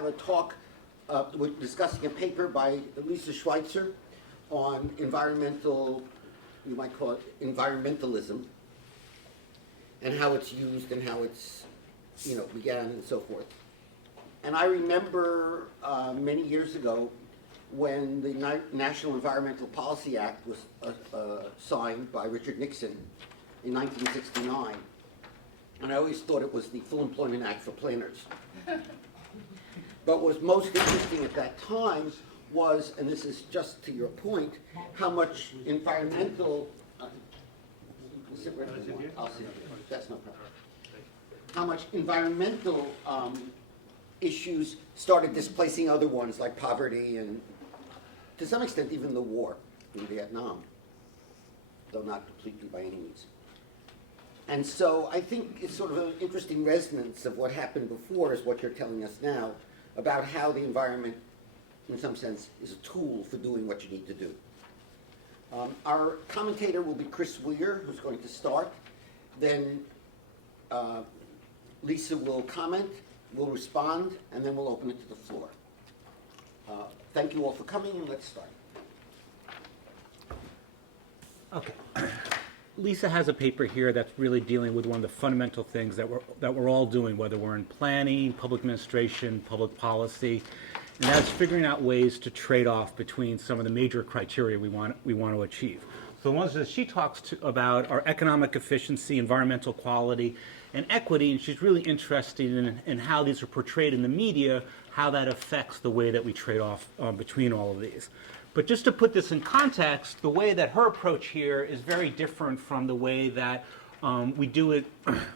have a talk, we're discussing a paper by Lisa Schweitzer on environmental, you might call it environmentalism, and how it's used and how it's, began and so forth. And I remember many years ago when the National Environmental Policy Act was signed by Richard Nixon in 1969. And I always thought it was the Full Employment Act for planners. But what was most interesting at that time was, and this is just to your point, how much environmental, sit where you want. I'll sit here. That's no problem. How much environmental issues started displacing other ones like poverty and, to some extent, even the war in Vietnam, though not completely by any means. And so I think it's sort of an interesting resonance of what happened before is what you're telling us now about how the environment, in some sense, is a tool for doing what you need to do. Our commentator will be Chris Weir, who's going to start. Then Lisa will comment, we'll respond, and then we'll open it to the floor. Thank you all for coming, and let's start. Okay. Lisa has a paper here that's really dealing with one of the fundamental things that we're all doing, whether we're in planning, public administration, public policy, and that's figuring out ways to trade off between some of the major criteria we want to achieve. So the ones that she talks about are economic efficiency, environmental quality, and equity, and she's really interested in how these are portrayed in the media, how that affects the way that we trade off between all of these. But just to put this in context, the way that her approach here is very different from the way that we do it,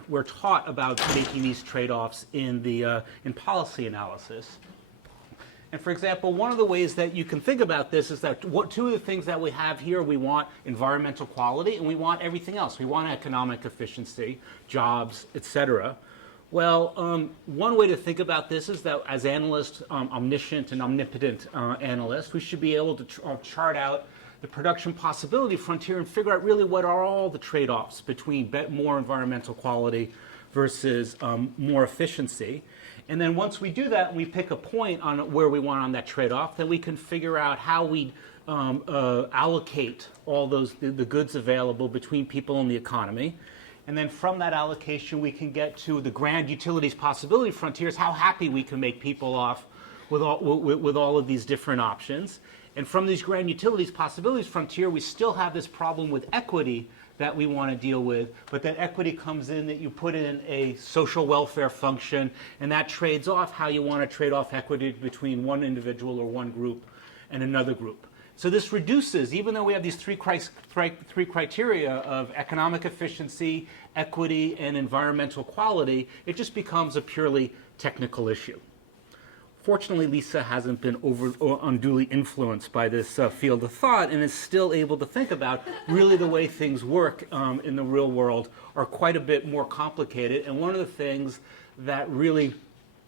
we're taught about making these trade-offs in policy analysis. And for example, one of the ways that you can think about this is that two of the things that we have here, we want environmental quality and we want everything else. We want economic efficiency, jobs, etc. Well, one way to think about this is that as analysts, omniscient and omnipotent analysts, we should be able to chart out the production possibility frontier and figure out really what are all the trade-offs between more environmental quality versus more efficiency. And then once we do that and we pick a point on where we want on that trade-off, then we can figure out how we allocate all the goods available between people in the economy. And then from that allocation, we can get to the grand utilities possibility frontiers, how happy we can make people off with all of these different options. And from these grand utilities possibilities frontier, we still have this problem with equity that we want to deal with, but that equity comes in that you put in a social welfare function, and that trades off how you want to trade off equity between one individual or one group and another group. So this reduces, even though we have these three criteria of economic efficiency, equity, and environmental quality, it just becomes a purely technical issue. Fortunately, Lisa hasn't been unduly influenced by this field of thought and is still able to think about really the way things work in the real world are quite a bit more complicated. And one of the things that really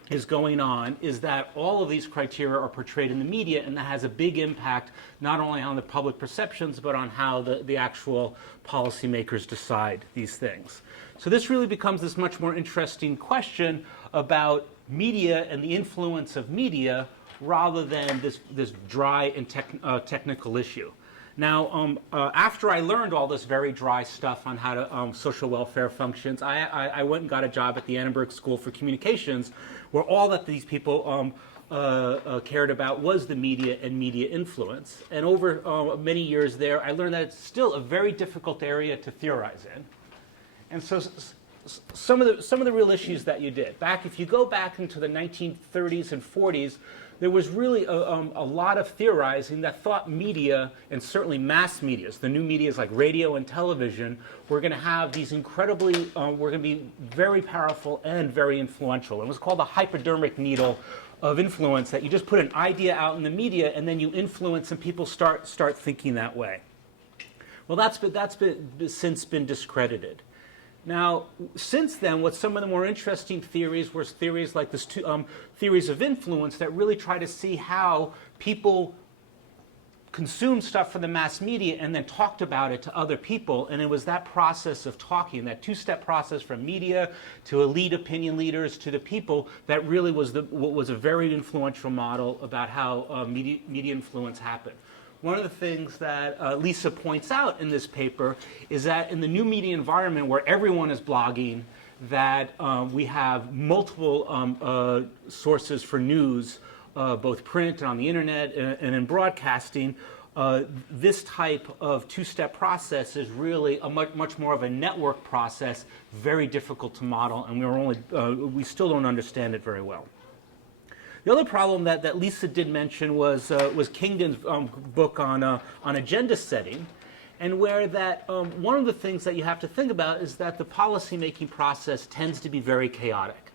is going on is that all of these criteria are portrayed in the media, and that has a big impact not only on the public perceptions but on how the actual policymakers decide these things. So this really becomes this much more interesting question about media and the influence of media rather than this dry and technical issue. Now, after I learned all this very dry stuff on how to social welfare functions, I went and got a job at the Annenberg School for Communications, where all that these people cared about was the media and media influence. And over many years there, I learned that it's still a very difficult area to theorize in. And so some of the real issues that you did, if you go back into the 1930s and 40s, there was really a lot of theorizing that thought media, and certainly mass medias, the new medias like radio and television, were going to have these incredibly, were going to be very powerful and very influential. It was called the hypodermic needle of influence, that you just put an idea out in the media and then you influence and people start thinking that way. Well, that's since been discredited. Now, since then, what some of the more interesting theories were theories like this theories of influence that really try to see how people consumed stuff from the mass media and then talked about it to other people. And it was that process of talking, that two-step process from media to elite opinion leaders to the people, that really was what was a very influential model about how media influence happened. One of the things that Lisa points out in this paper is that in the new media environment where everyone is blogging, that we have multiple sources for news, both print and on the internet and in broadcasting. This type of two-step process is really a much more of a network process, very difficult to model, and we still don't understand it very well. The other problem that Lisa did mention was Kingdon's book on agenda setting, and where that one of the things that you have to think about is that the policymaking process tends to be very chaotic.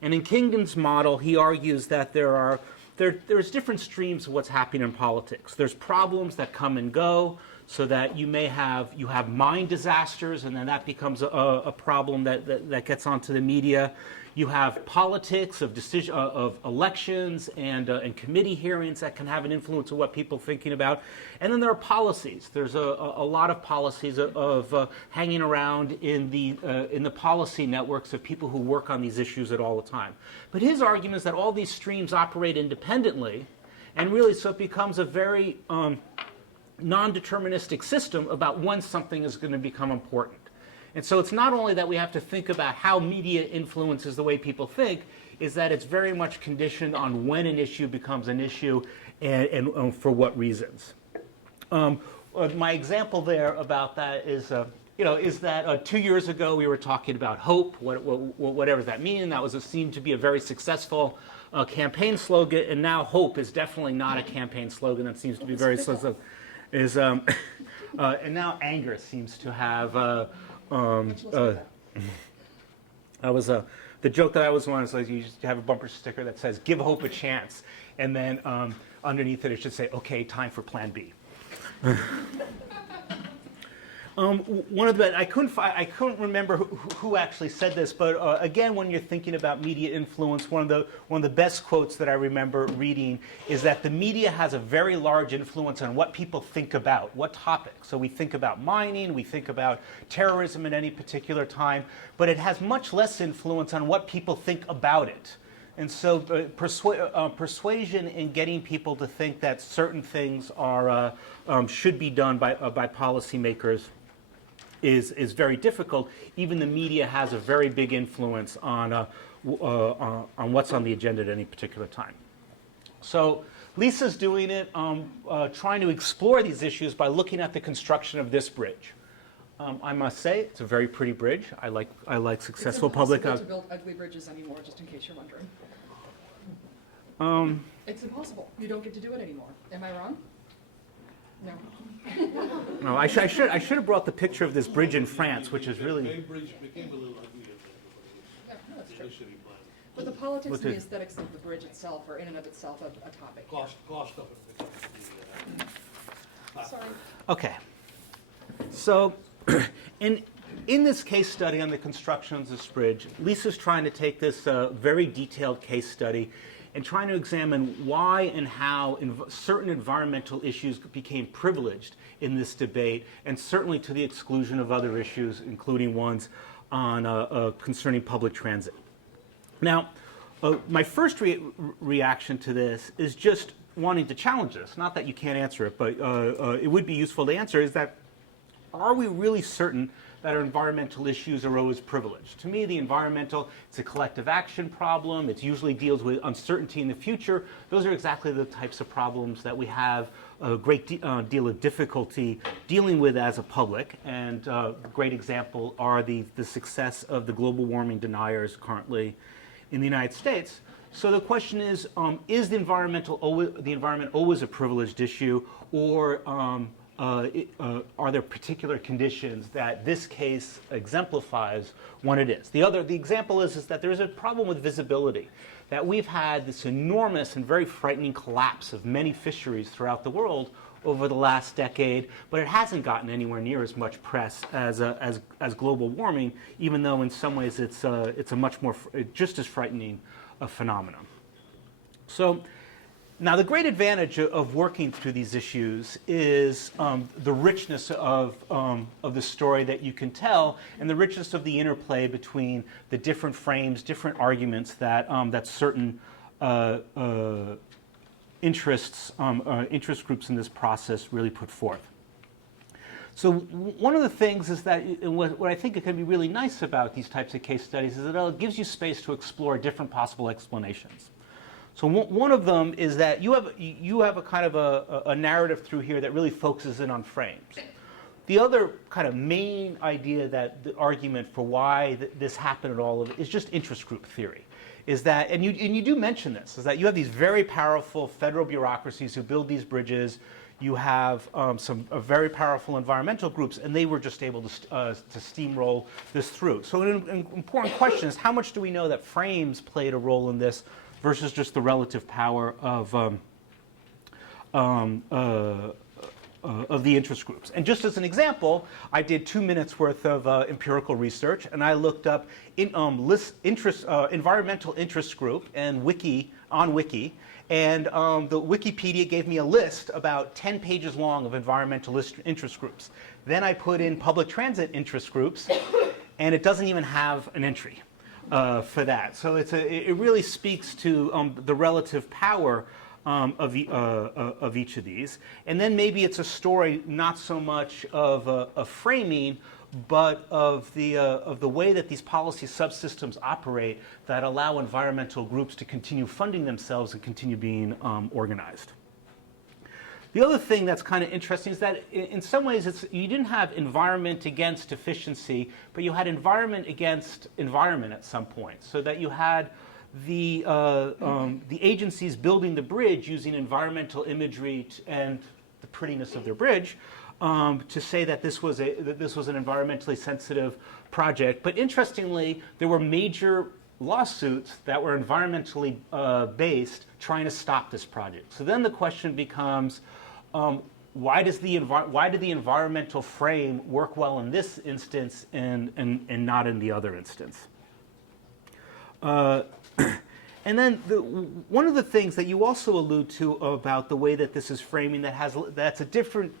And in Kingdon's model, he argues that there's different streams of what's happening in politics. There's problems that come and go, so that you have mine disasters, and then that becomes a problem that gets onto the media. You have politics of elections and committee hearings that can have an influence on what people are thinking about. And then there are policies. There's a lot of policies of hanging around in the policy networks of people who work on these issues at all the time. But his argument is that all these streams operate independently, and really so it becomes a very non-deterministic system about when something is going to become important. And so it's not only that we have to think about how media influences the way people think, is that it's very much conditioned on when an issue becomes an issue and for what reasons. My example there about that is, is that 2 years ago we were talking about hope, whatever that means. That seemed to be a very successful campaign slogan, and now hope is definitely not a campaign slogan. That seems to be very successful. And now anger seems to have. The joke that I was on is like you just have a bumper sticker that says "Give hope a chance," and then underneath it should say, "Okay, time for Plan B." One of the I couldn't remember who actually said this, but again, when you're thinking about media influence, one of the best quotes that I remember reading is that the media has a very large influence on what people think about, what topics. So we think about mining, we think about terrorism at any particular time, but it has much less influence on what people think about it. And so persuasion in getting people to think that certain things should be done by policymakers is very difficult. Even the media has a very big influence on what's on the agenda at any particular time. So Lisa's doing it, trying to explore these issues by looking at the construction of this bridge. I must say, it's a very pretty bridge. I like successful public. It's impossible to build ugly bridges anymore, just in case you're wondering. It's impossible. You don't get to do it anymore. Am I wrong? No. No, I should have brought the picture of this bridge in France, which is really. The bridge became a little ugly. Yeah, no, that's true. Initially planned. But the politics and the aesthetics of the bridge itself are in and of itself a topic. Cost of it. Sorry. Okay. So, in this case study on the construction of this bridge, Lisa's trying to take this very detailed case study and trying to examine why and how certain environmental issues became privileged in this debate, and certainly to the exclusion of other issues, including ones on concerning public transit. Now, my first reaction to this is just wanting to challenge this. Not that you can't answer it, but it would be useful to answer, is that are we really certain that our environmental issues are always privileged? To me, the environmental, it's a collective action problem. It usually deals with uncertainty in the future. Those are exactly the types of problems that we have a great deal of difficulty dealing with as a public. And a great example are the success of the global warming deniers currently in the United States. So the question is the environment always a privileged issue, or are there particular conditions that this case exemplifies when it is? The example is that there's a problem with visibility, that we've had this enormous and very frightening collapse of many fisheries throughout the world over the last decade, but it hasn't gotten anywhere near as much press as global warming, even though in some ways it's a much more, just as frightening a phenomenon. So Now, the great advantage of working through these issues is the richness of the story that you can tell, and the richness of the interplay between the different frames, different arguments that that certain interest groups in this process really put forth. So one of the things is that, what I think it can be really nice about these types of case studies is that it gives you space to explore different possible explanations. So one of them is that you have a kind of a narrative through here that really focuses in on frames. The other kind of main idea, that the argument for why this happened at all is just interest group theory. Is that, and you do mention this, is that you have these very powerful federal bureaucracies who build these bridges. You have some very powerful environmental groups, and they were just able to steamroll this through. So an important question is, how much do we know that frames played a role in this versus just the relative power of the interest groups? And just as an example, I did 2 minutes worth of empirical research, and I looked up environmental interest group and Wiki, and the Wikipedia gave me a list about 10 pages long of environmental interest groups. Then I put in public transit interest groups, and it doesn't even have an entry for that. So it really speaks to the relative power of each of these. And then maybe it's a story not so much of framing, but of the way that these policy subsystems operate that allow environmental groups to continue funding themselves and continue being organized. The other thing that's kind of interesting is that in some ways you didn't have environment against efficiency, but you had environment against environment at some point, so that you had the agencies building the bridge using environmental imagery and the prettiness of their bridge to say that this was an environmentally sensitive project. But interestingly, there were major lawsuits that were environmentally based trying to stop this project. So then the question becomes, why did the environmental frame work well in this instance and not in the other instance? And then one of the things that you also allude to about the way that this is framing that's a different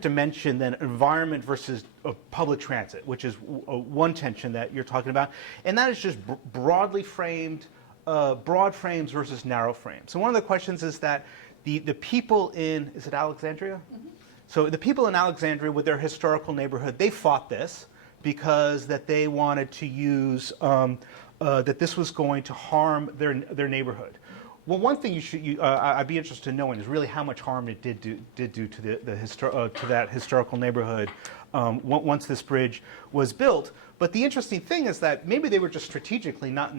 dimension than environment versus public transit, which is one tension that you're talking about, and that is just broadly framed, broad frames versus narrow frames. So one of the questions is that the people in, is it Alexandria? Mm-hmm. So the people in Alexandria with their historical neighborhood, they fought this because that they wanted to use, that this was going to harm their neighborhood. Well, one thing I'd be interested in knowing is really how much harm it did do to to that historical neighborhood once this bridge was built. But the interesting thing is that maybe they were just strategically not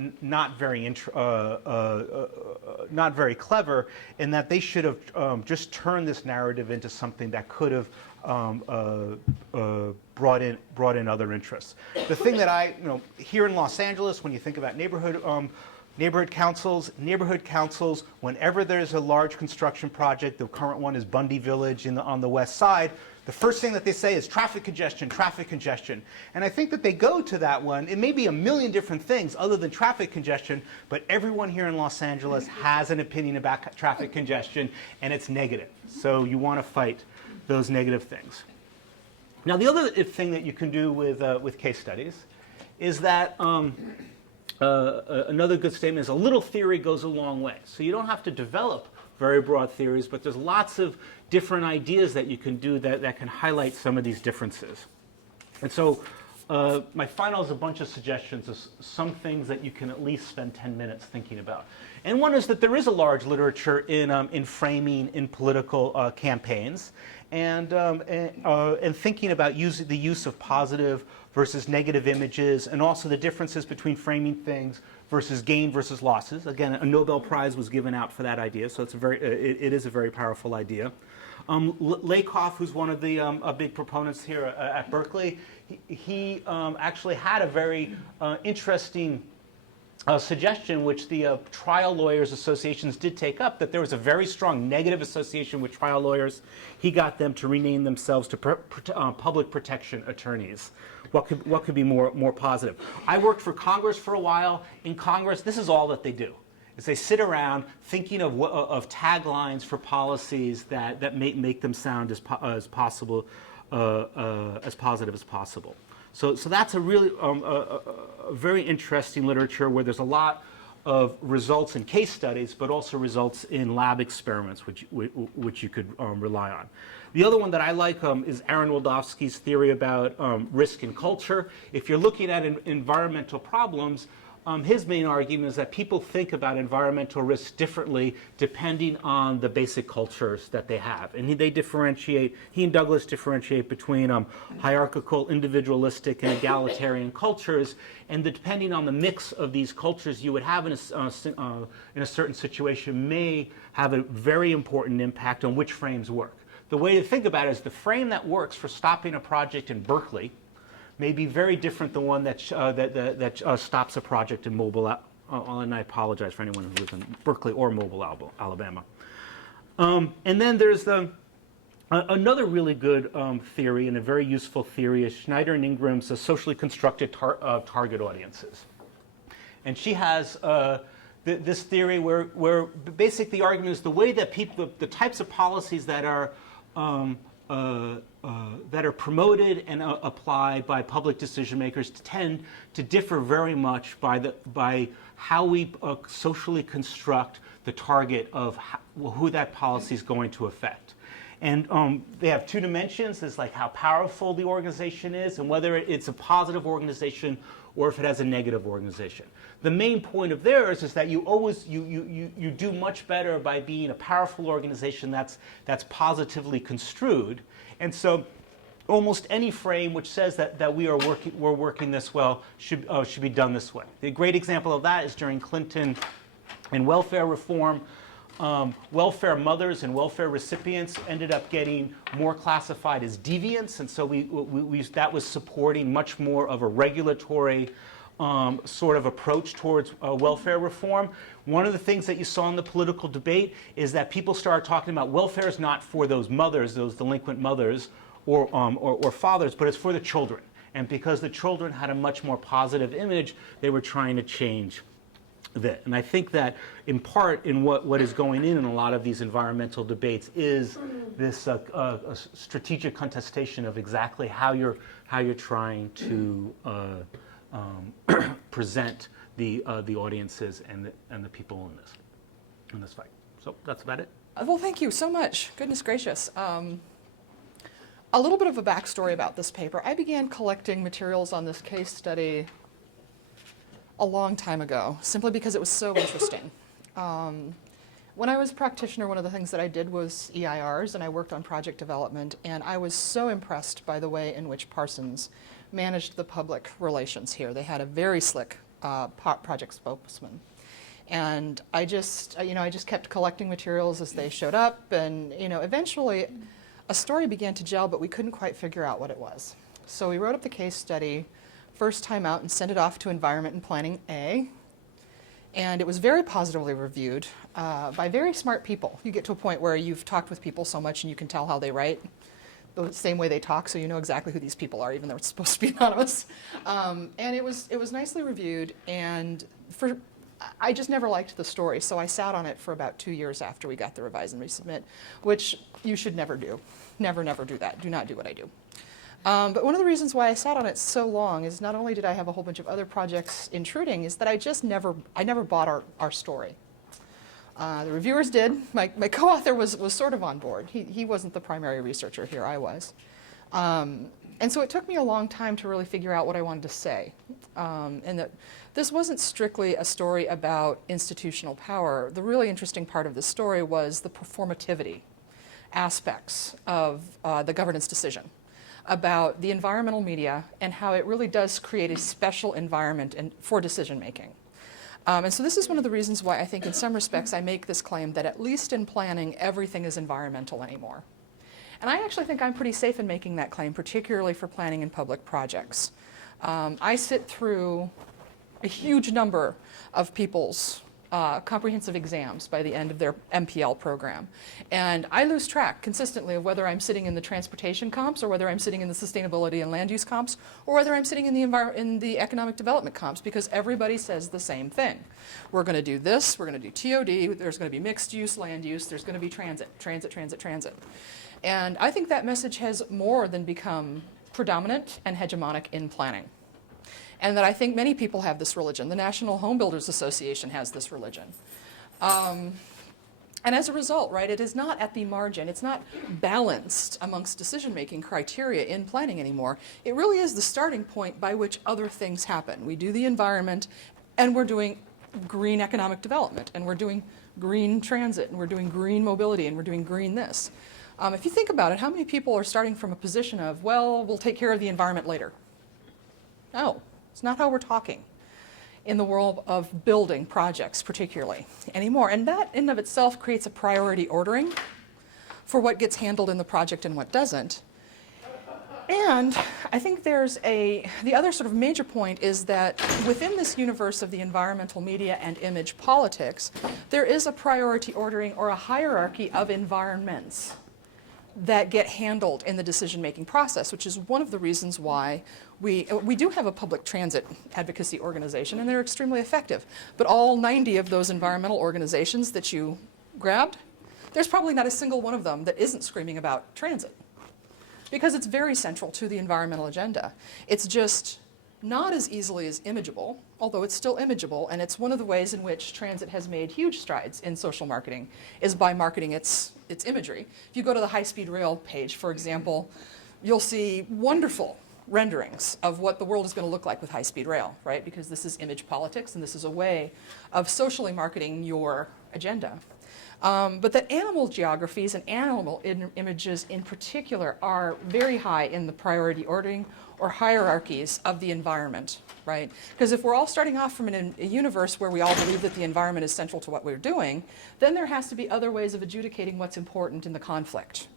very clever, in that they should have just turned this narrative into something that could have brought in other interests. The thing that here in Los Angeles, when you think about neighborhood councils, whenever there's a large construction project, the current one is Bundy Village on the west side, the first thing that they say is traffic congestion. And I think that they go to that one. It may be a million different things other than traffic congestion, but everyone here in Los Angeles has an opinion about traffic congestion, and it's negative. So you want to fight those negative things. Now, the other thing that you can do with case studies is that another good statement is a little theory goes a long way. So you don't have to develop very broad theories, but there's lots of different ideas that you can do that can highlight some of these differences. And so my final is a bunch of suggestions of some things that you can at least spend 10 minutes thinking about. And one is that there is a large literature in framing in political campaigns, and thinking about the use of positive versus negative images, and also the differeces between framing things versus gain versus losses. Again, a Nobel Prize was given out for that idea, so it is a very powerful idea. Lakoff, who's one of the big proponents here at Berkeley, he actually had a very interesting suggestion, which the trial lawyers associations did take up, that there was a very strong negative association with trial lawyers. He got them to rename themselves to public protection attorneys. What could be more positive? I worked for Congress for a while. In Congress, this is all that they do. is they sit around thinking of taglines for policies that make them sound as possible, as positive as possible. So that's a really a very interesting literature where there's a lot of results in case studies, but also results in lab experiments, which you could rely on. The other one that I like is Aaron Wildavsky's theory about risk and culture. If you're looking at environmental problems, his main argument is that people think about environmental risks differently depending on the basic cultures that they have. And he and Douglas differentiate between hierarchical, individualistic, and egalitarian cultures, and depending on the mix of these cultures you would have in a certain situation may have a very important impact on which frames work. The way to think about it is the frame that works for stopping a project in Berkeley may be very different than one that stops a project in Mobile, and I apologize for anyone who lives in Berkeley or Mobile, Alabama. And then there's another really good theory and a very useful theory is Schneider and Engrams' socially constructed target audiences. And she has this theory where basically the argument is the way that the types of policies that are promoted and applied by public decision makers tend to differ very much by how we socially construct the target of who that policy is going to affect. And they have two dimensions. It's like how powerful the organization is and whether it's a positive organization or if it has a negative organization. The main point of theirs is that you always you do much better by being a powerful organization that's positively construed. And so almost any frame which says that we're working this well should be done this way. The great example of that is during Clinton and welfare reform. Welfare mothers and welfare recipients ended up getting more classified as deviants, and so that was supporting much more of a regulatory sort of approach towards welfare reform. One of the things that you saw in the political debate is that people started talking about welfare is not for those mothers, those delinquent mothers or fathers, but it's for the children. And because the children had a much more positive image, they were trying to change that. And I think that in part in what is going in a lot of these environmental debates is this a strategic contestation of exactly how you're trying to present the audiences and the people in this fight. So that's about it. Well, thank you so much. Goodness gracious. A little bit of a backstory about this paper. I began collecting materials on this case study a long time ago, simply because it was so interesting. When I was a practitioner, one of the things that I did was EIRs, and I worked on project development, and I was so impressed by the way in which Parsons managed the public relations here. They had a very slick project spokesman. And I just kept collecting materials as they showed up, and eventually a story began to gel, but we couldn't quite figure out what it was. So we wrote up the case study, first time out, and sent it off to Environment and Planning A. And it was very positively reviewed by very smart people. You get to a point where you've talked with people so much and you can tell how they write the same way they talk, so you know exactly who these people are, even though it's supposed to be anonymous. And it was nicely reviewed, and I just never liked the story, so I sat on it for about 2 years after we got the revise and resubmit, which you should never do. Never do that. Do not do what I do. But one of the reasons why I sat on it so long is not only did I have a whole bunch of other projects intruding, is that I never bought our story. The reviewers did. My co-author was sort of on board. He wasn't the primary researcher here, I was. And so it took me a long time to really figure out what I wanted to say. And that this wasn't strictly a story about institutional power. The really interesting part of the story was the performativity aspects of the governance decision, about the environmental media and how it really does create a special environment for decision making. And so this is one of the reasons why I think in some respects I make this claim that at least in planning everything is environmental anymore. And I actually think I'm pretty safe in making that claim, particularly for planning and public projects. I sit through a huge number of people's comprehensive exams by the end of their MPL program. And I lose track consistently of whether I'm sitting in the transportation comps or whether I'm sitting in the sustainability and land use comps or whether I'm sitting in the economic development comps, because everybody says the same thing. We're going to do this, we're going to do TOD, there's going to be mixed use, land use, there's going to be transit, transit, transit, transit. And I think that message has more than become predominant and hegemonic in planning. And that I think many people have this religion. The National Home Builders Association has this religion. And as a result, right, it is not at the margin. It's not balanced amongst decision-making criteria in planning anymore. It really is the starting point by which other things happen. We do the environment, and we're doing green economic development, and we're doing green transit, and we're doing green mobility, and we're doing green this. If you think about it, how many people are starting from a position of, well, we'll take care of the environment later? No. It's not how we're talking in the world of building projects particularly anymore. And that in and of itself creates a priority ordering for what gets handled in the project and what doesn't. And I think the other sort of major point is that within this universe of the environmental media and image politics, there is a priority ordering or a hierarchy of environments that get handled in the decision-making process, which is one of the reasons why we do have a public transit advocacy organization, and they're extremely effective. But all 90 of those environmental organizations that you grabbed, there's probably not a single one of them that isn't screaming about transit, because it's very central to the environmental agenda. It's just not as easily as imageable, although it's still imageable, and it's one of the ways in which transit has made huge strides in social marketing, is by marketing its imagery. If you go to the high-speed rail page, for example, you'll see wonderful renderings of what the world is going to look like with high-speed rail, right? Because this is image politics, and this is a way of socially marketing your agenda. But that animal geographies and animal images in particular are very high in the priority ordering or hierarchies of the environment, right? Because if we're all starting off from a universe where we all believe that the environment is central to what we're doing, then there has to be other ways of adjudicating what's important in the conflict,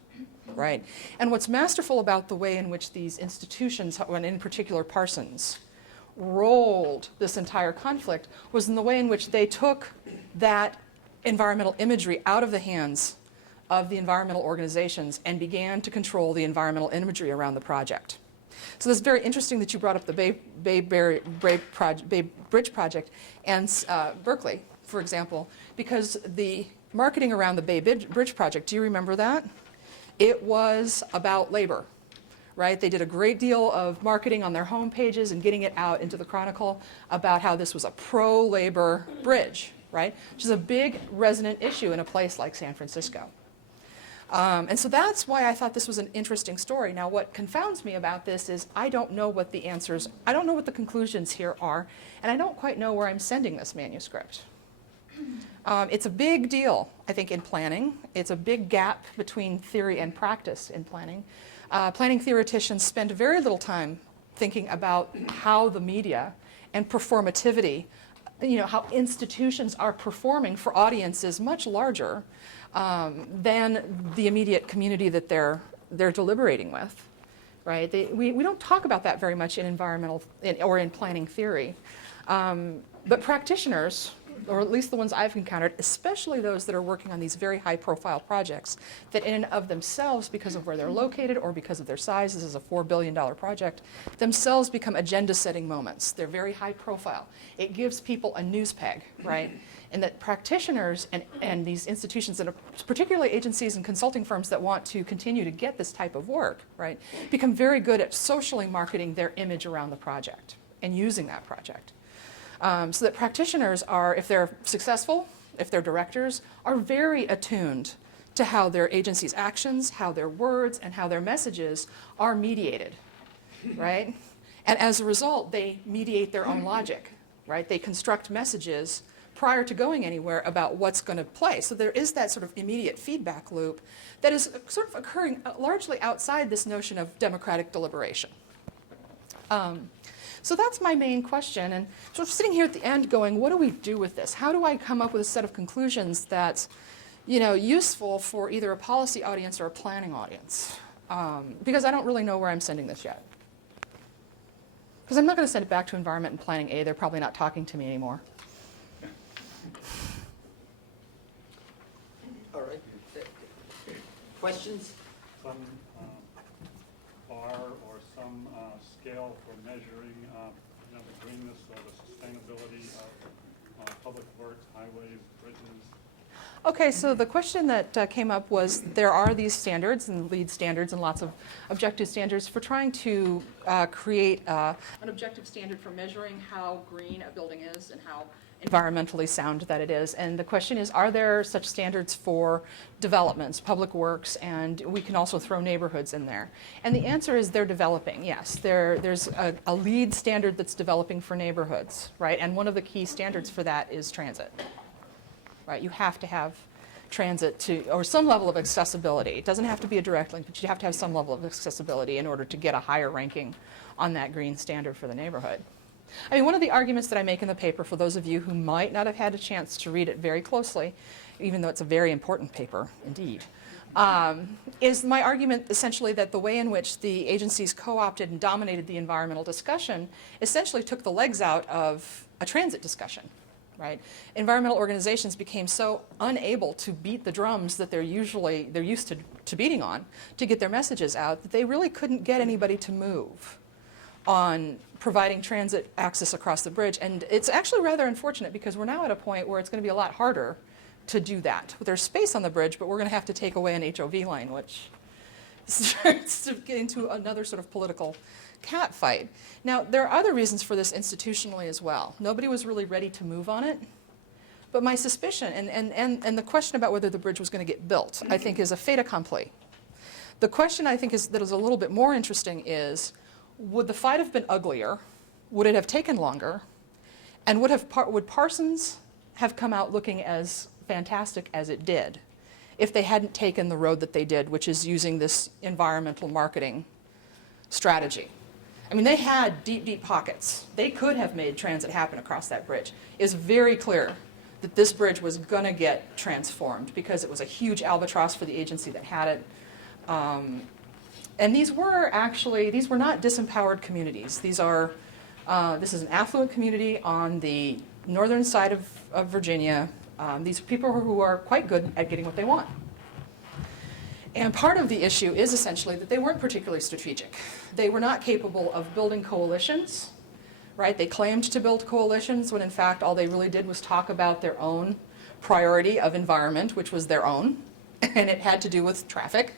right? And what's masterful about the way in which these institutions, and in particular Parsons, rolled this entire conflict was in the way in which they took that environmental imagery out of the hands of the environmental organizations and began to control the environmental imagery around the project. So it's very interesting that you brought up the Bay Bridge Project and Berkeley, for example, because the marketing around the Bay Bridge Project, do you remember that? It was about labor, right? They did a great deal of marketing on their home pages and getting it out into the Chronicle about how this was a pro-labor bridge, right? Which is a big resonant issue in a place like San Francisco. And so that's why I thought this was an interesting story. Now, what confounds me about this is I don't know what the answers, I don't know what the conclusions here are, and I don't quite know where I'm sending this manuscript. It's a big deal, I think, in planning. It's a big gap between theory and practice in planning. Planning theoreticians spend very little time thinking about how the media and performativity, how institutions are performing for audiences much larger than the immediate community that they're deliberating with, right? We don't talk about that very much in environmental or in planning theory. But practitioners, or at least the ones I've encountered, especially those that are working on these very high-profile projects that in and of themselves, because of where they're located or because of their size, this is a $4 billion project, themselves become agenda-setting moments. They're very high-profile. It gives people a news peg, right? And that practitioners and these institutions, and particularly agencies and consulting firms that want to continue to get this type of work, right, become very good at socially marketing their image around the project and using that project. So that practitioners are, if they're successful, if they're directors, are very attuned to how their agency's actions, how their words, and how their messages are mediated, right? And as a result, they mediate their own logic, right? They construct messages prior to going anywhere about what's going to play. So there is that sort of immediate feedback loop that is sort of occurring largely outside this notion of democratic deliberation. So that's my main question, and sort of sitting here at the end going, what do we do with this? How do I come up with a set of conclusions that's, useful for either a policy audience or a planning audience? Because I don't really know where I'm sending this yet. Because I'm not going to send it back to Environment and Planning A. They're probably not talking to me anymore. Questions? Some bar or some scale for measuring the greenness or the sustainability of public works, highways, bridges? Okay, so the question that came up was there are these standards and LEED standards and lots of objective standards for trying to create an objective standard for measuring how green a building is and how environmentally sound that it is. And the question is, are there such standards for developments, public works, and we can also throw neighborhoods in there? And the answer is they're developing, yes. There's a LEED standard that's developing for neighborhoods, right? And one of the key standards for that is transit. Right, you have to have transit or some level of accessibility. It doesn't have to be a direct link, but you have to have some level of accessibility in order to get a higher ranking on that green standard for the neighborhood. I mean, one of the arguments that I make in the paper, for those of you who might not have had a chance to read it very closely, even though it's a very important paper indeed, is my argument essentially that the way in which the agencies co-opted and dominated the environmental discussion essentially took the legs out of a transit discussion. Right? Environmental organizations became so unable to beat the drums that they're used to beating on to get their messages out that they really couldn't get anybody to move on providing transit access across the bridge. And it's actually rather unfortunate because we're now at a point where it's going to be a lot harder to do that. There's space on the bridge, but we're going to have to take away an HOV lane, which starts to get into another sort of political catfight. Now, there are other reasons for this institutionally as well. Nobody was really ready to move on it. But my suspicion, and the question about whether the bridge was going to get built, I think is a fait accompli. The question I think that is a little bit more interesting is, would the fight have been uglier? Would it have taken longer? And would Parsons have come out looking as fantastic as it did if they hadn't taken the road that they did, which is using this environmental marketing strategy? I mean, they had deep, deep pockets. They could have made transit happen across that bridge. It's very clear that this bridge was going to get transformed because it was a huge albatross for the agency that had it. And these were not disempowered communities. This is an affluent community on the northern side of Virginia. These are people who are quite good at getting what they want. And part of the issue is essentially that they weren't particularly strategic. They were not capable of building coalitions, right? They claimed to build coalitions when in fact all they really did was talk about their own priority of environment, which was their own, and it had to do with traffic.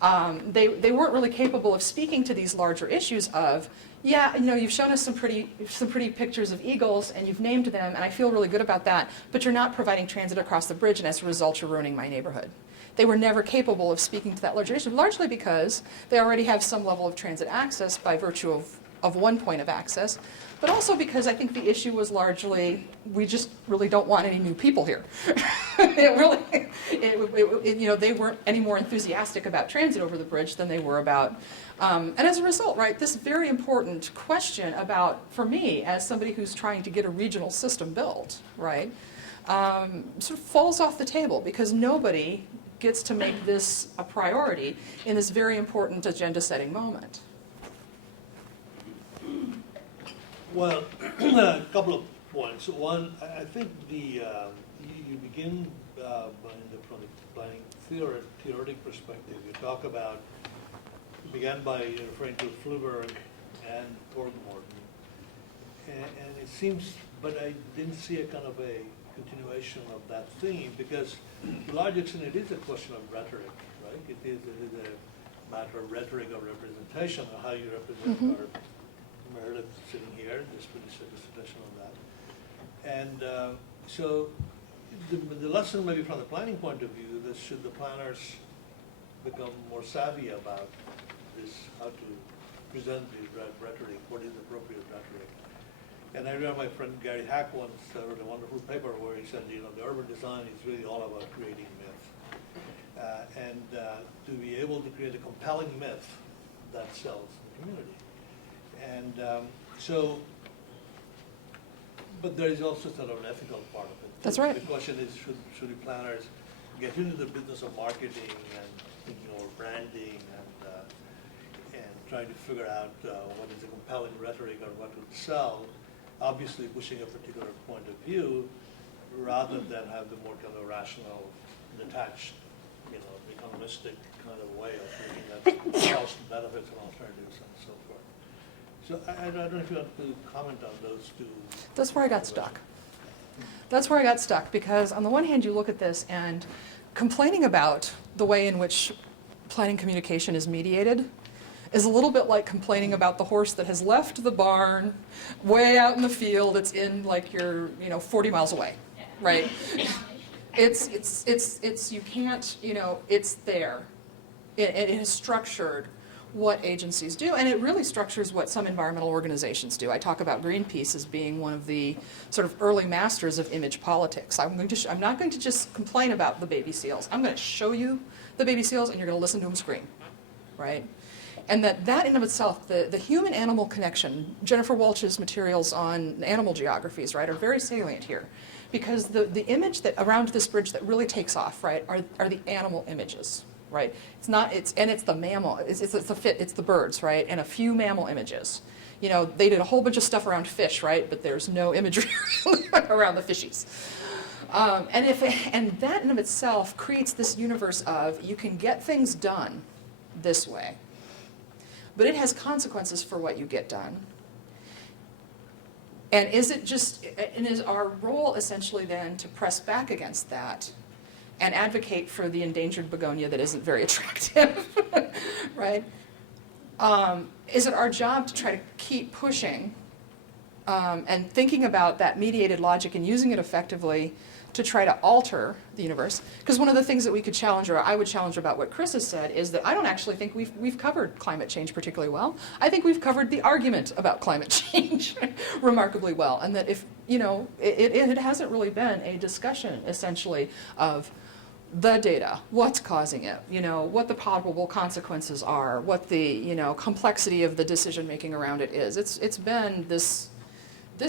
They weren't really capable of speaking to these larger issues of, yeah, you've shown us some pretty pictures of eagles and you've named them and I feel really good about that, but you're not providing transit across the bridge and as a result you're ruining my neighborhood. They were never capable of speaking to that larger issue, largely because they already have some level of transit access by virtue of one point of access, but also because I think the issue was largely, we just really don't want any new people here. They weren't any more enthusiastic about transit over the bridge than they were about, and as a result, right, this very important question about, for me, as somebody who's trying to get a regional system built, right, sort of falls off the table because nobody gets to make this a priority in this very important agenda-setting moment. Well, a couple of points. One, I think you begin from the planning theoretic perspective. You talk about, you began by referring to Fluberg and Thornton, and it seems, but I didn't see a kind of a continuation of that theme because to a large extent it is a question of rhetoric, right? It is a matter of rhetoric of representation, of how you represent our Meredith sitting here, there's pretty suggestion on that. And so the lesson maybe from the planning point of view is should the planners become more savvy about this, how to present the rhetoric, what is appropriate rhetoric. And I remember my friend Gary Hack once wrote a wonderful paper where he said, the urban design is really all about creating myth. And to be able to create a compelling myth that sells in the community. And but there is also sort of an ethical part of it. That's right. The question is, should the planners get into the business of marketing and thinking over branding and trying to figure out what is a compelling rhetoric or what would sell, obviously pushing a particular point of view, rather than have the more kind of rational, detached economistic kind of way of looking at cost and benefits and alternatives and so forth. So I don't know if you want to comment on those two. That's where I got stuck. That's where I got stuck, because on the one hand, you look at this and complaining about the way in which planning communication is mediated is a little bit like complaining about the horse that has left the barn way out in the field. It's in like you're 40 miles away, right? It's you can't, it's there. It is structured what agencies do, and it really structures what some environmental organizations do. I talk about Greenpeace as being one of the sort of early masters of image politics. I'm not going to just complain about the baby seals. I'm going to show you the baby seals, and you're going to listen to them scream, right? And that in and of itself, the human-animal connection, Jennifer Walsh's materials on animal geographies, right, are very salient here. Because the image that around this bridge that really takes off, right, are the animal images, right? It's the mammal, it's the birds, right, and a few mammal images. They did a whole bunch of stuff around fish, right, but there's no imagery around the fishies. And that in of itself creates this universe of you can get things done this way, but it has consequences for what you get done. And is our role essentially then to press back against that and advocate for the endangered begonia that isn't very attractive, right? Is it our job to try to keep pushing and thinking about that mediated logic and using it effectively to try to alter the universe? Because one of the things that we could challenge, or I would challenge about what Chris has said, is that I don't actually think we've covered climate change particularly well. I think we've covered the argument about climate change remarkably well, and that if, it hasn't really been a discussion, essentially, of the data, what's causing it, what the probable consequences are, what the, complexity of the decision-making around it is. It's been this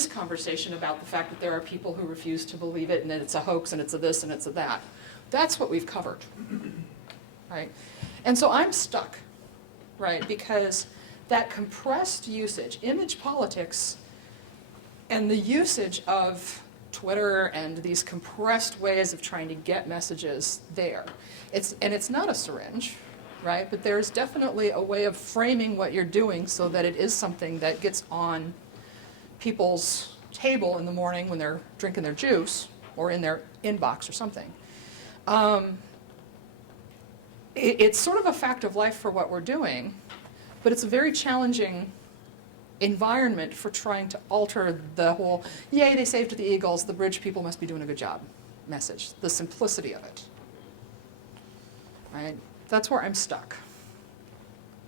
conversation about the fact that there are people who refuse to believe it and that it's a hoax and it's a this and it's a that. That's what we've covered, right? And so I'm stuck, right? Because that compressed usage, image politics, and the usage of Twitter and these compressed ways of trying to get messages there. It's not a syringe, right? But there's definitely a way of framing what you're doing so that it is something that gets on people's table in the morning when they're drinking their juice or in their inbox or something. It's sort of a fact of life for what we're doing, but it's a very challenging environment for trying to alter the whole, yay, they saved the eagles, the bridge people must be doing a good job message, the simplicity of it. Right? That's where I'm stuck.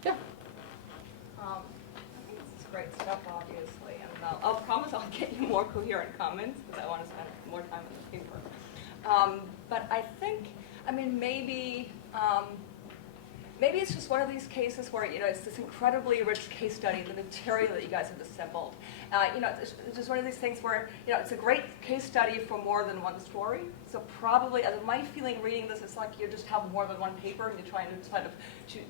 Yeah. I think this is great stuff, obviously, and I'll promise I'll get you more coherent comments because I want to spend more time on the paper. But I think, maybe it's just one of these cases where, it's this incredibly rich case study, the material that you guys have assembled. It's just one of these things where, it's a great case study for more than one story. So probably, my feeling reading this is like you just have more than one paper and you're trying to kind of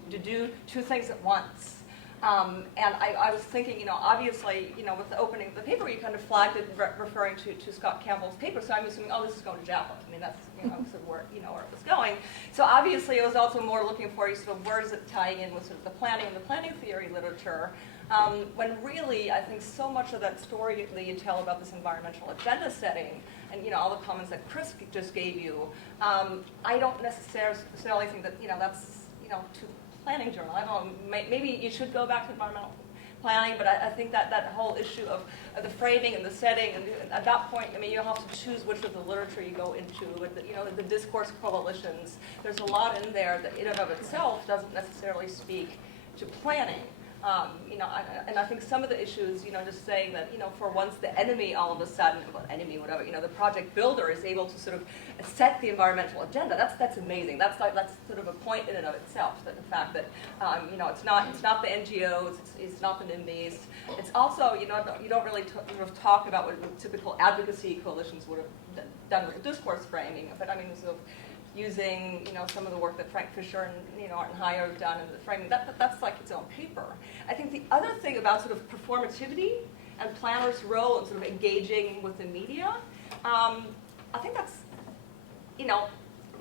to do two things at once. And I was thinking, obviously, with the opening of the paper, you kind of flagged it referring to Scott Campbell's paper. So I'm assuming, this is going to Javelin. That's sort of where it was going. So obviously, it was also more looking for sort of where is it tying in with sort of the planning and the planning theory literature. When really, I think so much of that story that you tell about this environmental agenda setting and all the comments that Chris just gave you, I don't necessarily think that that's to planning journal. I don't know, maybe you should go back to environmental planning, but I think that whole issue of the framing and the setting, and at that point, you have to choose which of the literature you go into, the discourse coalitions. There's a lot in there that in and of itself doesn't necessarily speak to planning. And I think some of the issues, just saying that, for once the enemy all of a sudden, whatever, the project builder is able to sort of set the environmental agenda. That's amazing. That's sort of a point in and of itself. That the fact that, it's not the NGOs, it's not the NIMBYs. It's also, you don't really talk about what typical advocacy coalitions would have done with the discourse framing. But sort of using some of the work that Frank Fisher and Art and Heyer have done in the framing, that's like its own paper. I think the other thing about sort of performativity and planners' role in sort of engaging with the media, I think that's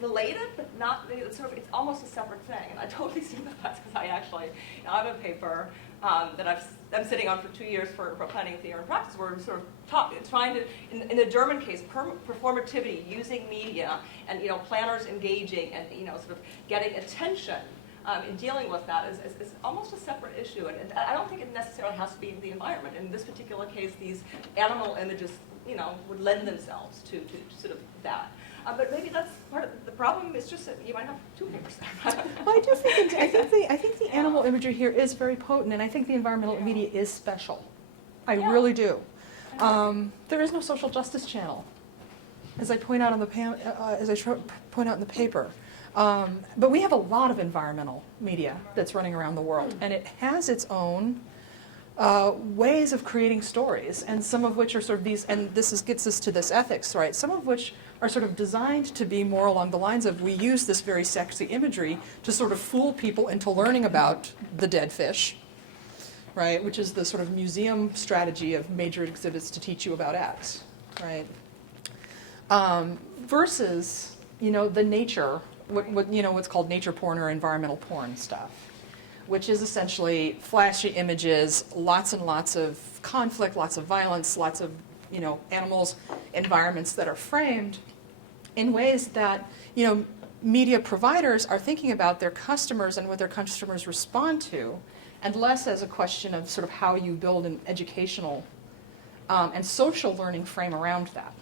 related, but not, it's it's almost a separate thing. And I totally sympathize because I actually, I have a paper that I'm sitting on for 2 years for planning theory and practice, where we're sort of trying to, in the German case, performativity, using media, and planners engaging, and sort of getting attention in dealing with that is almost a separate issue. And I don't think it necessarily has to be the environment. In this particular case, these animal images, would lend themselves to sort of that. But maybe that's part of the problem. Is just that you might have two papers. Well, I do think I think the animal imagery here is very potent, and I think the environmental media is special. I really do. There is no social justice channel, as I point out on the point out in the paper. But we have a lot of environmental media that's running around the world, and it has its own ways of creating stories, and some of which are sort of these, and gets us to this ethics, right? Some of which are sort of designed to be more along the lines of, we use this very sexy imagery to sort of fool people into learning about the dead fish, right? Which is the sort of museum strategy of major exhibits to teach you about X, right? Versus, the nature, what's called nature porn or environmental porn stuff, which is essentially flashy images, lots and lots of conflict, lots of violence, lots of animals, environments that are framed in ways that media providers are thinking about their customers and what their customers respond to, and less as a question of sort of how you build an educational and social learning frame around that,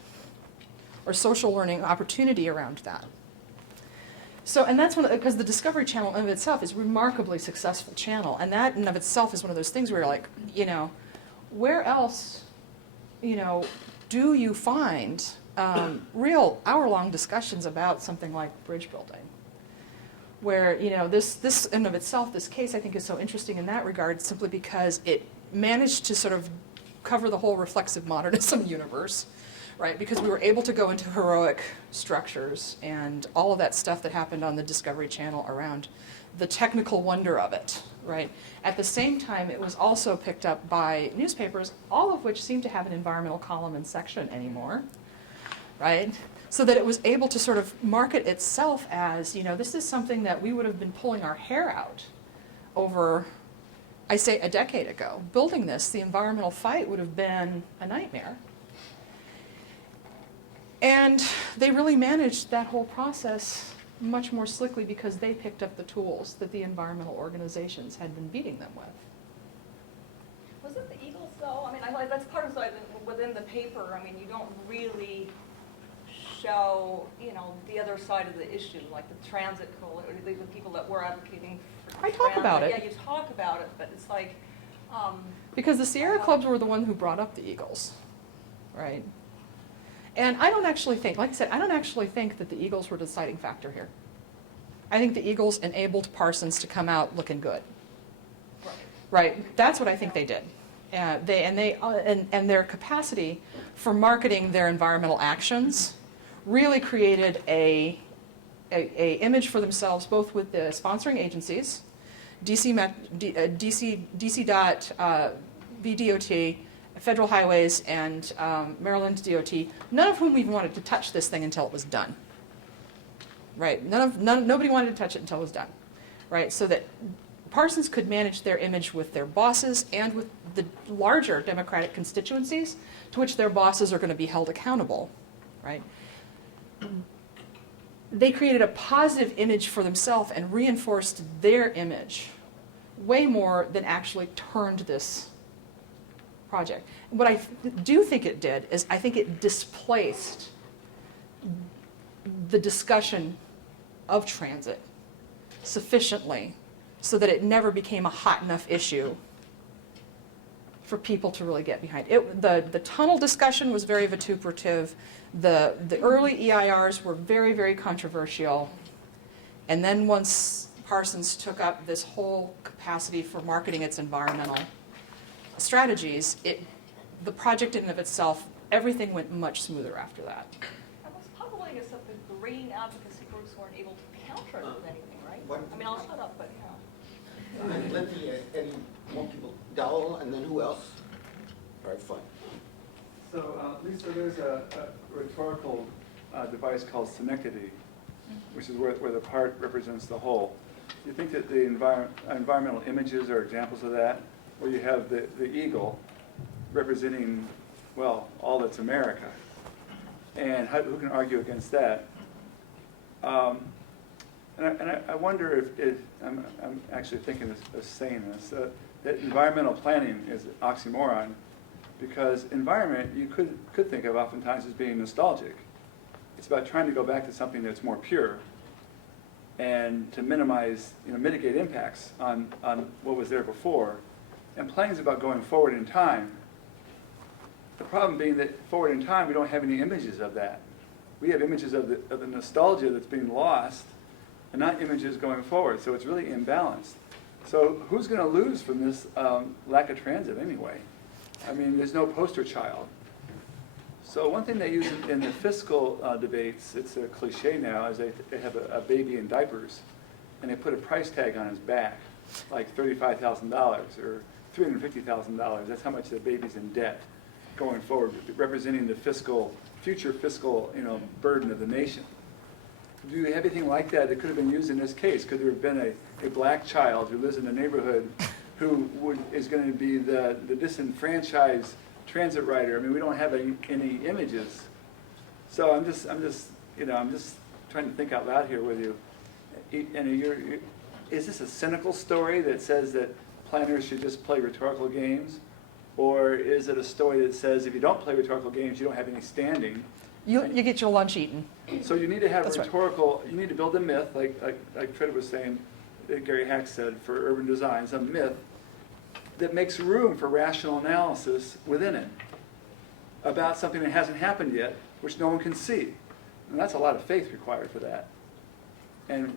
or social learning opportunity around that. So, and that's because the Discovery Channel in of itself is a remarkably successful channel, and that in of itself is one of those things where you're like, where else, do you find real hour-long discussions about something like bridge building? Where, this in of itself, this case I think is so interesting in that regard, simply because it managed to sort of cover the whole reflexive modernism universe, right? Because we were able to go into heroic structures and all of that stuff that happened on the Discovery Channel around the technical wonder of it, right? At the same time, it was also picked up by newspapers, all of which seem to have an environmental column and section anymore, right? So that it was able to sort of market itself as, this is something that we would have been pulling our hair out over, I say, a decade ago. Building this, the environmental fight would have been a nightmare. And they really managed that whole process much more slickly because they picked up the tools that the environmental organizations had been beating them with. Was it the Eagles, though? I mean, that's part of within the paper. I mean, you don't really show, the other side of the issue, like the transit, the people that were advocating for transit. I talk about it. Yeah, you talk about it, but it's like... because the Sierra Clubs were the one who brought up the Eagles, right? And I don't actually think, like I said, I don't actually think that the Eagles were the deciding factor here. I think the Eagles enabled Parsons to come out looking good. Right? That's what I think they did. And their capacity for marketing their environmental actions really created a image for themselves, both with the sponsoring agencies, DC DOT, VDOT, Federal Highways, and Maryland DOT, none of whom even wanted to touch this thing until it was done. Right? Nobody wanted to touch it until it was done. Right? So that Parsons could manage their image with their bosses and with the larger Democratic constituencies to which their bosses are going to be held accountable. Right? They created a positive image for themselves and reinforced their image way more than actually turned this project. What I do think it did is I think it displaced the discussion of transit sufficiently so that it never became a hot enough issue for people to really get behind. The tunnel discussion was very vituperative. The early EIRs were very, very controversial. And then once Parsons took up this whole capacity for marketing its environmental strategies, the project in and of itself, everything went much smoother after that. And what's puzzling is that the green advocacy groups weren't able to counter it with anything, right? I mean, I'll shut up, but yeah. And let me, any more people, Dowell, and then who else? All right, fine. So, Lisa, there's a rhetorical device called synecdoche, which is where the part represents the whole. Do you think that the environmental images are examples of that, where you have the eagle representing, well, all that's America? And who can argue against that? And I wonder if I'm actually thinking of saying this, that environmental planning is an oxymoron, because environment you could think of oftentimes as being nostalgic. It's about trying to go back to something that's more pure and to minimize, mitigate impacts on what was there before. And planning is about going forward in time. The problem being that forward in time, we don't have any images of that. We have images of the nostalgia that's being lost, and not images going forward. So it's really imbalanced. So who's going to lose from this lack of transit anyway? I mean, there's no poster child. So one thing they use in the fiscal debates, it's a cliche now, is they have a baby in diapers, and they put a price tag on his back, like $35,000 or $350,000. That's how much the baby's in debt going forward, representing the future fiscal, burden of the nation. Do you have anything like that that could have been used in this case? Could there have been a black child who lives in a neighborhood who is going to be the disenfranchised transit rider? I mean, we don't have any images. So I'm just trying to think out loud here with you. And is this a cynical story that says that planners should just play rhetorical games? Or is it a story that says if you don't play rhetorical games, you don't have any standing? You get your lunch eaten. So you need to have That's right. rhetorical, you need to build a myth, like Fred was saying, that Gary Hack said, for urban design, some myth that makes room for rational analysis within it about something that hasn't happened yet, which no one can see. And that's a lot of faith required for that. And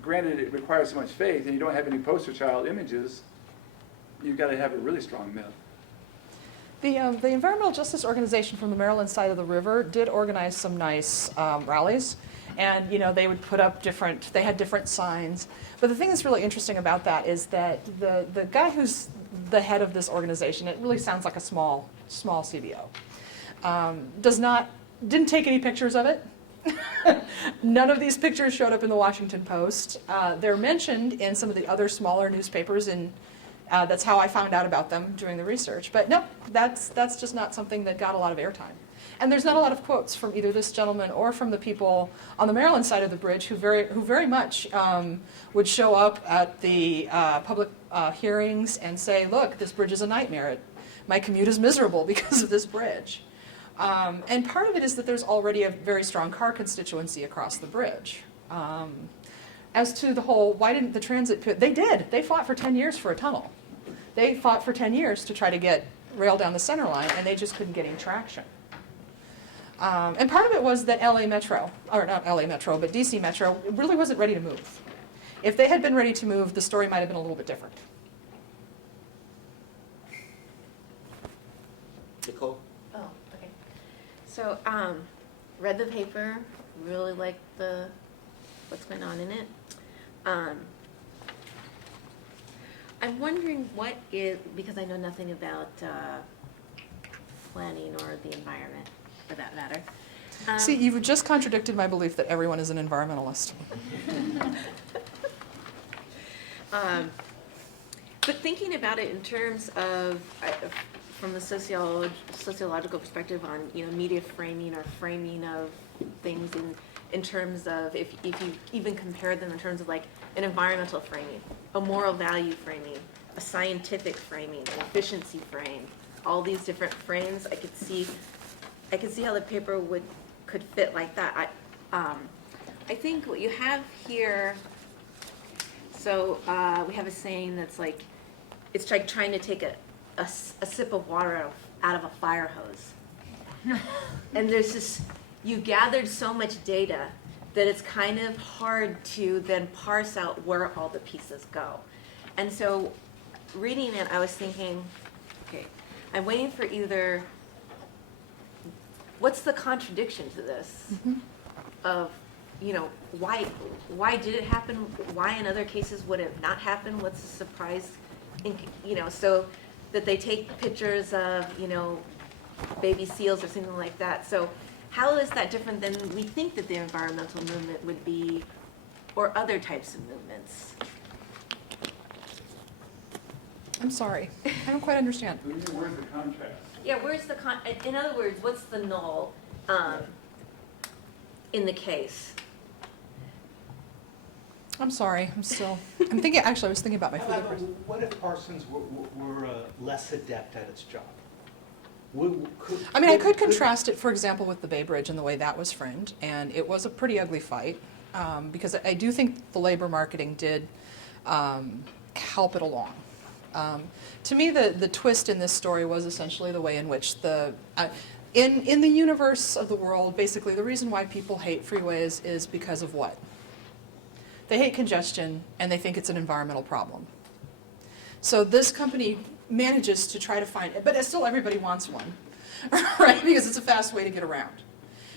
granted, it requires so much faith, and you don't have any poster child images, you've got to have a really strong myth. The Environmental Justice Organization from the Maryland side of the river did organize some nice rallies. And they would put up they had different signs. But the thing that's really interesting about that is that the guy who's the head of this organization, it really sounds like a small CBO, didn't take any pictures of it. None of these pictures showed up in the Washington Post. They're mentioned in some of the other smaller newspapers, and that's how I found out about them doing the research. But no, that's just not something that got a lot of airtime. And there's not a lot of quotes from either this gentleman or from the people on the Maryland side of the bridge who very much would show up at the public hearings and say, look, this bridge is a nightmare. My commute is miserable because of this bridge. And part of it is that there's already a very strong car constituency across the bridge. As to the whole, why didn't the transit, they did. They fought for 10 years for a tunnel. They fought for 10 years to try to get rail down the center line, and they just couldn't get any traction. And part of it was that LA Metro, or not LA Metro, but DC Metro, really wasn't ready to move. If they had been ready to move, the story might have been a little bit different. Nicole? Oh, okay. So, read the paper, really liked what's going on in it. I'm wondering because I know nothing about planning or the environment, for that matter. See, you've just contradicted my belief that everyone is an environmentalist. But thinking about it in terms of, from the sociological perspective on media framing or framing of things in terms of if you even compare them in terms of like an environmental framing, a moral value framing, a scientific framing, an efficiency frame, all these different frames, I could see how the paper could fit like that. I think what you have here, so we have a saying that's like, it's like trying to take a sip of water out of a fire hose. And there's this, you gathered so much data that it's kind of hard to then parse out where all the pieces go. And so reading it, I was thinking, okay, I'm waiting for either, what's the contradiction to this? Mm-hmm. Of, why did it happen? Why in other cases would it not happen? What's the surprise? So that they take pictures of, baby seals or something like that. So how is that different than we think that the environmental movement would be, or other types of movements? I'm sorry, I don't quite understand. Where's the contrast? Yeah, where's the in other words, what's the null in the case? I'm sorry, I'm thinking, actually, I was thinking about my food. What if Parsons were less adept at its job? I could contrast it, for example, with the Bay Bridge and the way that was framed, and it was a pretty ugly fight, because I do think the labor marketing did help it along. To me, the twist in this story was essentially the way in which in the universe of the world, basically the reason why people hate freeways is because of what? They hate congestion, and they think it's an environmental problem. So this company manages to try to find it, but still everybody wants one, right? Because it's a fast way to get around.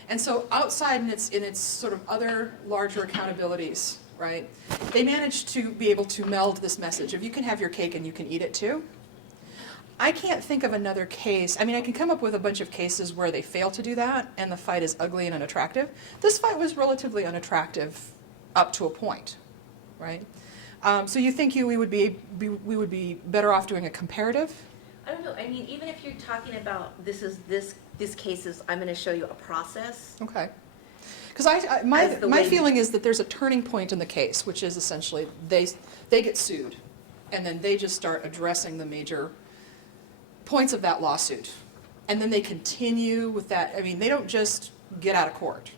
And so outside in its sort of other larger accountabilities, right, they managed to be able to meld this message of you can have your cake and you can eat it too. I can't think of another case. I can come up with a bunch of cases where they fail to do that and the fight is ugly and unattractive. This fight was relatively unattractive up to a point, right? So you think we would be better off doing a comparative? I don't know. Even if you're talking about this case is, I'm going to show you a process. Okay. Because my feeling is that there's a turning point in the case, which is essentially they get sued, and then they just start addressing the major points of that lawsuit, and then they continue with that. They don't just get out of court,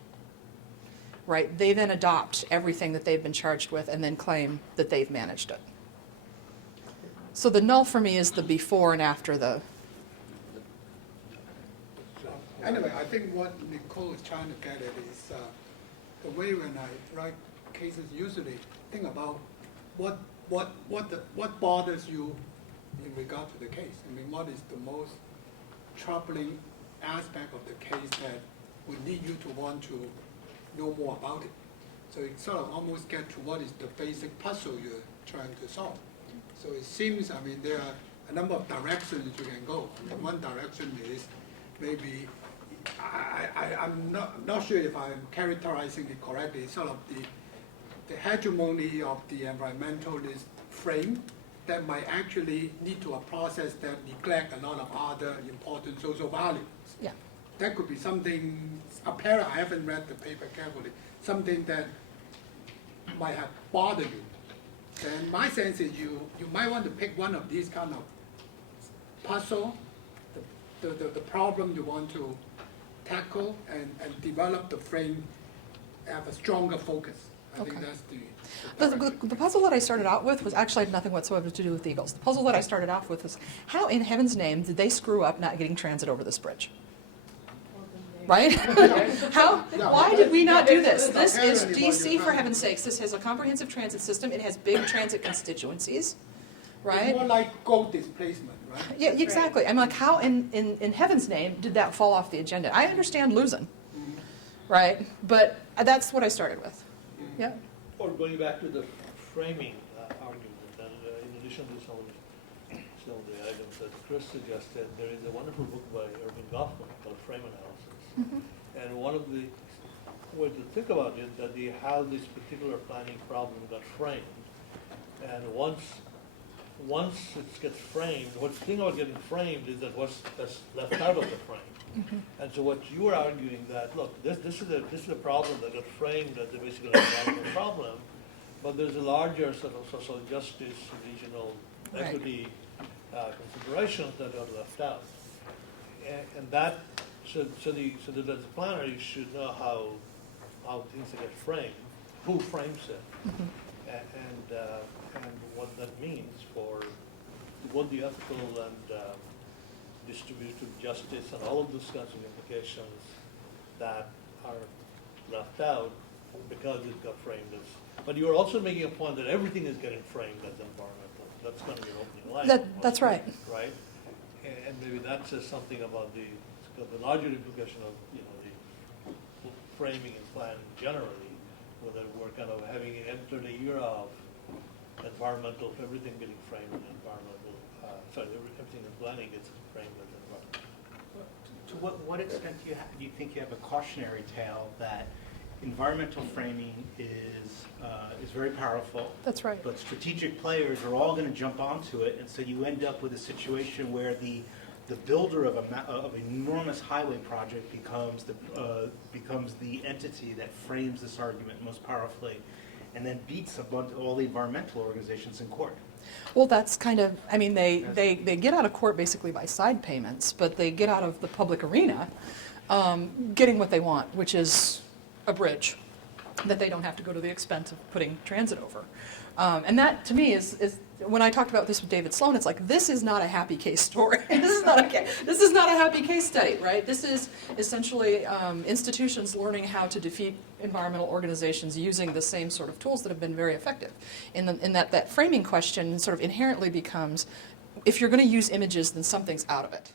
right? They then adopt everything that they've been charged with, and then claim that they've managed it. So the null for me is the before and after the. Anyway, I think what Nicole is trying to get at is the way when I write cases, usually think about what bothers you in regard to the case. What is the most troubling aspect of the case that would lead you to want to know more about it. So it sort of almost get to what is the basic puzzle you're trying to solve. So it seems, there are a number of directions you can go. One direction is maybe I'm not sure if I'm characterizing it correctly, sort of the hegemony of the environmentalist frame that might actually lead to a process that neglect a lot of other important social values. Yeah. That could be something apparent. I haven't read the paper carefully. Something that might have bothered you. And my sense is you might want to pick one of these kind of puzzle, the problem you want to tackle, and develop the frame, have a stronger focus. I think that's the puzzle that I started out with was actually had nothing whatsoever to do with Eagles. The puzzle that I started off with was how in heaven's name did they screw up not getting transit over this bridge? Right? Why did we not do this? This is DC, for heaven's sakes. This has a comprehensive transit system. It has big transit constituencies, right? It's more like goal displacement, right? Yeah, exactly. I'm like, how in heaven's name did that fall off the agenda? I understand losing, right? But that's what I started with. Yeah. Or going back to the framing argument, and in addition to some of the items that Chris suggested, there is a wonderful book by Irving Goffman called Frame Analysis. And one of the ways to think about it, that how this particular planning problem got framed, and once it gets framed, what's the thing about getting framed is that what's left out of the frame. And so what you are arguing that, look, this is a problem that got framed as basically an environmental problem, but there's a larger sort of social justice, regional equity considerations that are left out. And that, so that as a planner, you should know how things get framed, who frames it, and what that means for what the ethical and distributive justice and all of those kinds of implications that are left out because it got framed as. But you're also making a point that everything is getting framed as environmental. That's going to be an opening line. That's right. Right? And maybe that says something about the larger implication of the framing and planning generally, whether we're kind of having entered a era of environmental, everything getting framed as environmental. Everything in planning gets framed as environmental. To what extent do you think you have a cautionary tale that environmental framing is very powerful? That's right. But strategic players are all going to jump onto it, and so you end up with a situation where the builder of an enormous highway project becomes the entity that frames this argument most powerfully, and then beats all the environmental organizations in court. Well, that's kind of, I mean, they get out of court basically by side payments, but they get out of the public arena getting what they want, which is a bridge that they don't have to go to the expense of putting transit over. And that, to me, is when I talked about this with David Sloan, it's like, this is not a happy case story. This is not a happy case study, right? This is essentially institutions learning how to defeat environmental organizations using the same sort of tools that have been very effective. In that framing question sort of inherently becomes, if you're going to use images, then something's out of it.